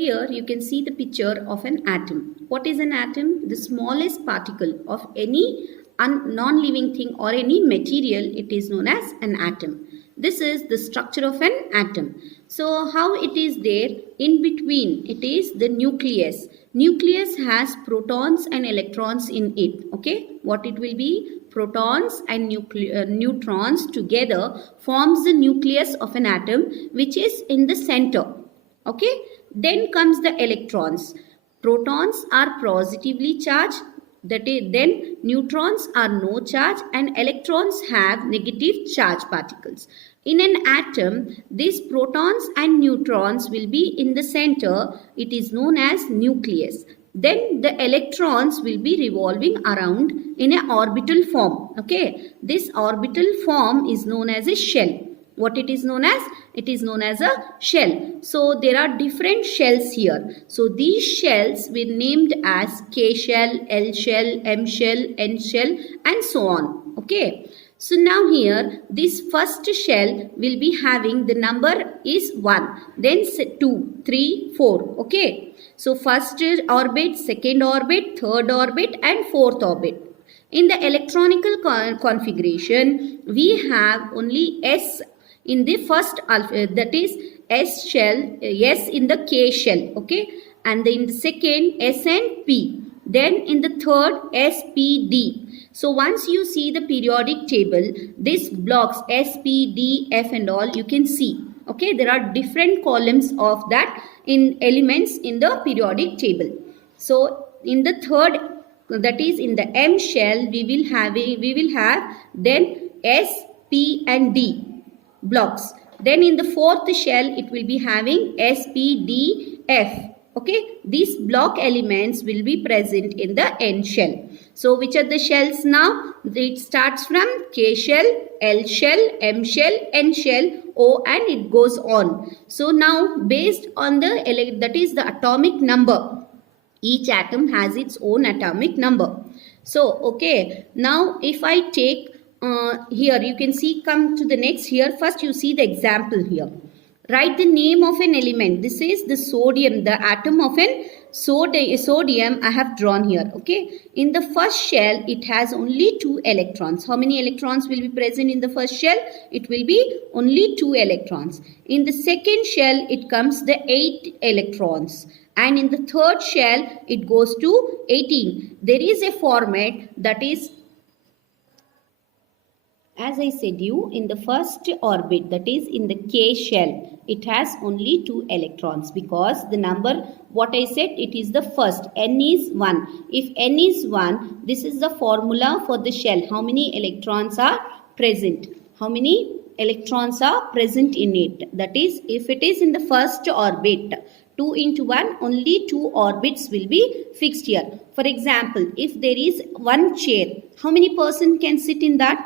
here you can see the picture of an atom. What is an atom? The smallest particle of any non-living thing or any material, it is known as an atom. This is the structure of an atom. So how it is there? In between it is the nucleus. Nucleus has protons and electrons in it. Okay, what it will be? Protons and neutrons together forms the nucleus of an atom, which is in the center. Okay, then comes the electrons. Protons are positively charged, that is, then neutrons are no charge and electrons have negative charge particles. In an atom, these protons and neutrons will be in the center. It is known as nucleus. Then the electrons will be revolving around in an orbital form. Okay, this orbital form is known as a shell. What it is known as? It is known as a shell. So there are different shells here. So these shells were named as K shell, L shell, M shell, N shell, and so on. Okay. So now here this first shell will be having the number is 1, then 2, 3, 4. Okay. So first orbit, second orbit, third orbit and fourth orbit. In the electronical configuration, we have only S in the first alpha, that is S shell, S in the K shell. Okay. And in the second S and P. Then in the third S, P, D. So once you see the periodic table, these blocks S, P, D, F and all you can see. Okay, there are different columns of that in elements in the periodic table. So in the third, that is in the M shell, we will have then S, P and D blocks. Then in the fourth shell, it will be having S, P, D, F. Okay, these block elements will be present in the N shell. So which are the shells now? It starts from K shell, L shell, M shell, N shell, O, and it goes on. So now based on the, that is the atomic number, each atom has its own atomic number. So okay, now if I take here you can see, come to the next here. First you see the example here. Write the name of an element. This is the sodium, the atom of an sodium I have drawn here. Okay. In the first shell, it has only 2 electrons. How many electrons will be present in the first shell? It will be only 2 electrons. In the second shell, it comes the 8 electrons. And in the third shell, it goes to 18. There is a format that is, as I said you, in the first orbit, that is in the K shell, it has only 2 electrons because the number, what I said, it is the first. N is 1. If N is 1, this is the formula for the shell. How many electrons are present? How many electrons are present in it? That is, if it is in the first orbit, 2 into 1, only 2 orbits will be fixed here. For example, if there is one chair, how many person can sit in that?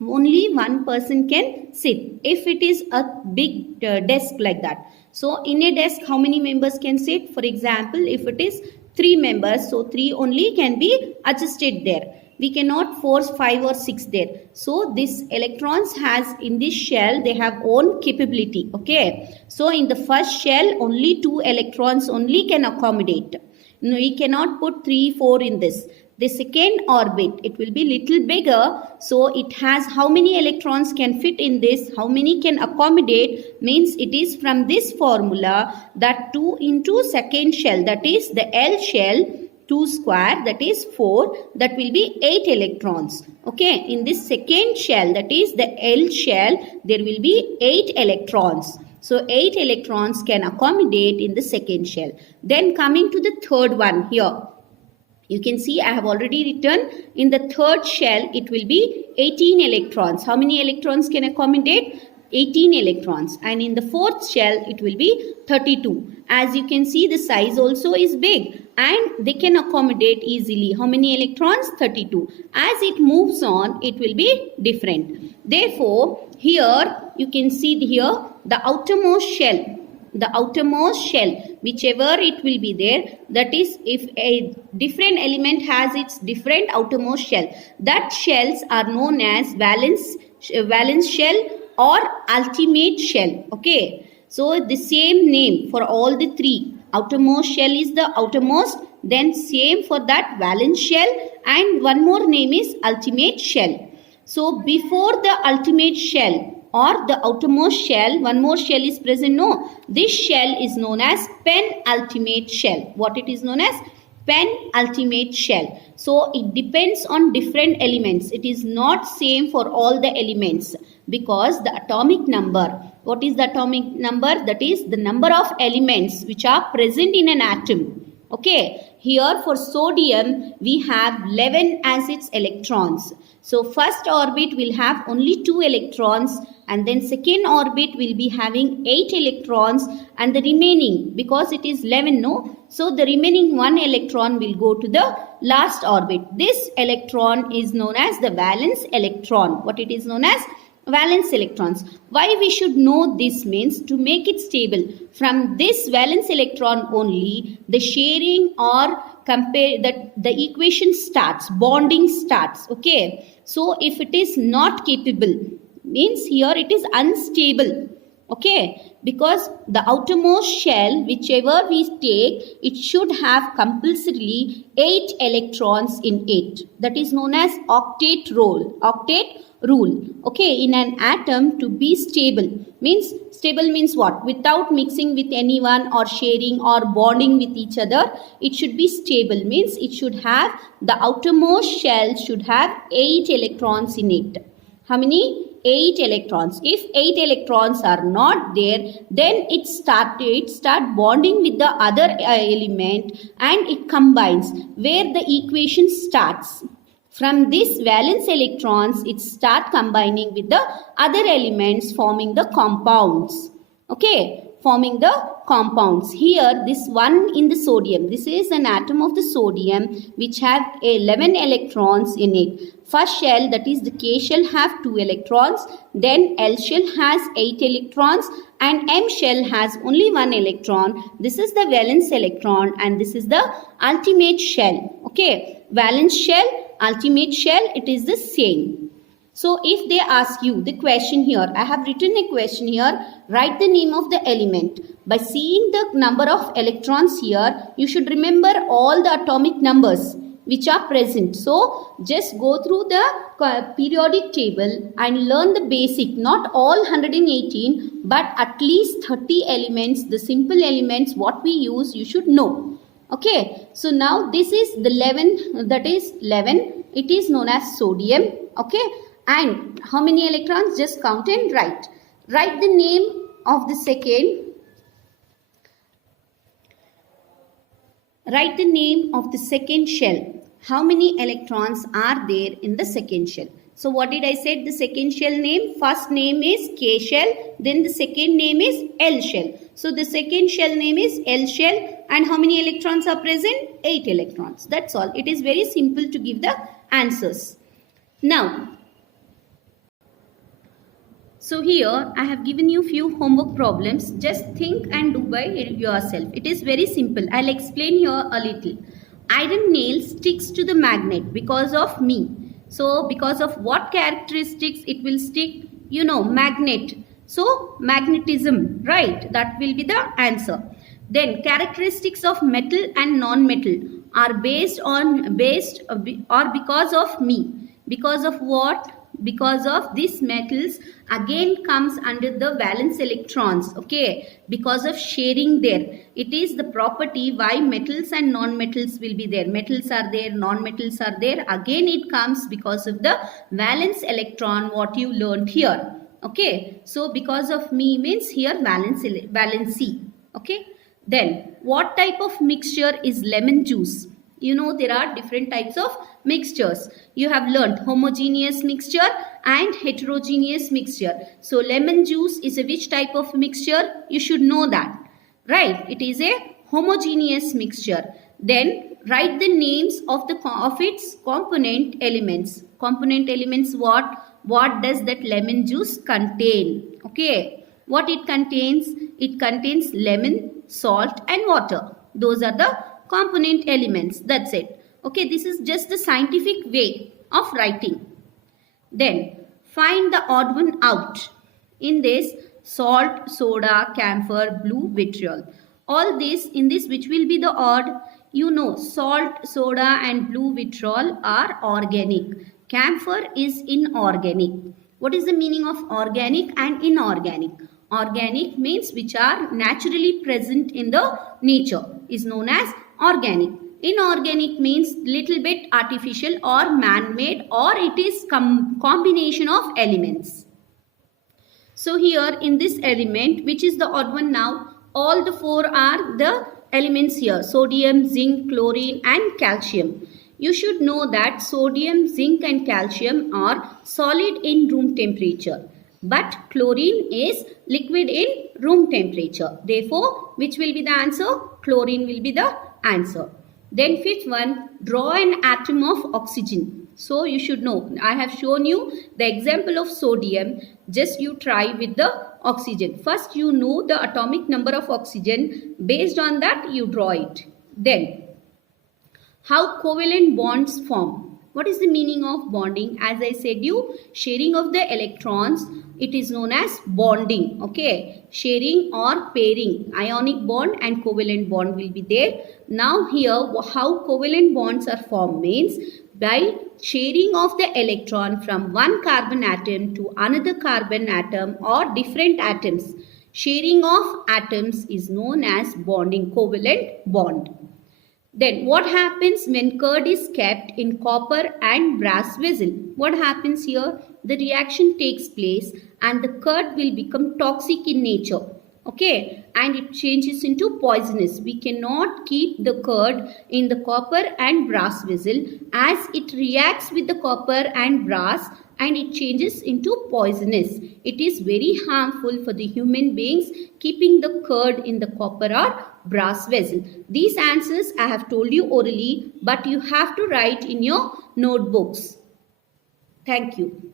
Only one person can sit. If it is a big desk like that, so in a desk how many members can sit? For example, if it is 3 members, so 3 only can be adjusted there. We cannot force 5 or 6 there. So this electrons has in this shell, they have own capability. Okay, so in the first shell only 2 electrons only can accommodate. No, we cannot put 3, 4 in this. The second orbit, it will be little bigger. So it has how many electrons can fit in this, how many can accommodate, means it is from this formula that 2 into second shell, that is the L shell, 2 square, that is 4, that will be 8 electrons. Okay, in this second shell, that is the L shell, there will be 8 electrons. So 8 electrons can accommodate in the second shell. Then coming to the third one here. You can see I have already written in the third shell, it will be 18 electrons. How many electrons can accommodate? 18 electrons. And in the fourth shell, it will be 32. As you can see, the size also is big and they can accommodate easily. How many electrons? 32. As it moves on, it will be different. Therefore, here you can see here the outermost shell. The outermost shell, whichever it will be there, that is if a different element has its different outermost shell, that shells are known as valence shell or ultimate shell. Okay, so the same name for all the 3. Outermost shell is the outermost, then same for that valence shell, and one more name is ultimate shell. So before the ultimate shell or the outermost shell, one more shell is present. No, this shell is known as penultimate shell. What it is known as? Penultimate shell. So it depends on different elements. It is not same for all the elements, because the atomic number, what is the atomic number? That is the number of elements which are present in an atom. Okay, here for sodium we have 11 as its electrons. So first orbit will have only 2 electrons, and then second orbit will be having 8 electrons, and the remaining, because it is 11, no, so the remaining 1 electron will go to the last orbit. This electron is known as the valence electron. What it is known as? Valence electrons. Why we should know this means to make it stable. From this valence electron only, the sharing or compare that the equation starts, bonding starts. Okay, so if it is not capable, means here it is unstable. Okay, because the outermost shell, whichever we take, it should have compulsorily 8 electrons in it. That is known as octet rule. Octet rule. Okay, in an atom, to be stable means what? Without mixing with anyone or sharing or bonding with each other, it should be stable. Means it should have, the outermost shell should have 8 electrons in it. How many? 8 electrons. If 8 electrons are not there, then it start bonding with the other element and it combines, where the equation starts. From this valence electrons, it start combining with the other elements, forming the compounds. Okay, forming the compounds. Here, this one in the sodium, this is an atom of the sodium which have 11 electrons in it. First shell, that is the K shell, have 2 electrons. Then L shell has 8 electrons, and M shell has only 1 electron. This is the valence electron, and this is the ultimate shell. Okay, valence shell, ultimate shell, it is the same. So if they ask you the question here, I have written a question here, write the name of the element. By seeing the number of electrons here, you should remember all the atomic numbers which are present. So just go through the periodic table and learn the basic, not all 118, but at least 30 elements, the simple elements what we use, you should know. Okay, so now this is the 11, that is 11, it is known as sodium. Okay, and how many electrons? Just count and write. Write the name of the second. Write the name of the second shell. How many electrons are there in the second shell? So what did I say? The second shell name, first name is K shell, then the second name is L shell. So the second shell name is L shell, and how many electrons are present? 8 electrons. That's all. It is very simple to give the answers. Now, so here I have given you few homework problems. Just think and do by yourself. It is very simple. I'll explain here a little. Iron nail sticks to the magnet because of me. So because of what characteristics it will stick? You know, magnet. So magnetism, right? That will be the answer. Then characteristics of metal and non-metal are based or because of me. Because of what? Because of these metals again comes under the valence electrons. Okay, because of sharing there, it is the property why metals and non-metals will be there. Metals are there, non-metals are there. Again it comes because of the valence electron, what you learned here. Okay, so because of me means here valency. Okay, then what type of mixture is lemon juice? You know, there are different types of mixtures. You have learned homogeneous mixture and heterogeneous mixture. So lemon juice is a which type of mixture? You should know that, right? It is a homogeneous mixture. Then write the names of its component elements. Component elements, what does that lemon juice contain? Okay, what it contains? It contains lemon, salt and water. Those are the component elements. That's it. Okay, this is just the scientific way of writing. Then find the odd one out. In this, salt, soda, camphor, blue, vitriol. All this, in this, which will be the odd? You know, salt, soda and blue vitriol are organic. Camphor is inorganic. What is the meaning of organic and inorganic? Organic means which are naturally present in the nature is known as organic. Inorganic means little bit artificial or man-made, or it is combination of elements. So here in this element, which is the odd one now, all the four are the elements here: sodium, zinc, chlorine and calcium. You should know that sodium, zinc and calcium are solid in room temperature, but chlorine is liquid in room temperature. Therefore, which will be the answer? Chlorine will be the answer. Then fifth one, draw an atom of oxygen. So you should know, I have shown you the example of sodium. Just you try with the oxygen. First you know the atomic number of oxygen. Based on that you draw it. Then how covalent bonds form. What is the meaning of bonding? As I said you, sharing of the electrons, it is known as bonding. Okay, sharing or pairing, ionic bond and covalent bond will be there. Now here how covalent bonds are formed means by sharing of the electron from one carbon atom to another carbon atom or different atoms. Sharing of atoms is known as bonding, covalent bond. Then what happens when curd is kept in copper and brass vessel? What happens here? The reaction takes place and the curd will become toxic in nature. Okay, and it changes into poisonous. We cannot keep the curd in the copper and brass vessel, as it reacts with the copper and brass and it changes into poisonous. It is very harmful for the human beings keeping the curd in the copper or brass vessel. These answers I have told you orally, but you have to write in your notebooks. Thank you.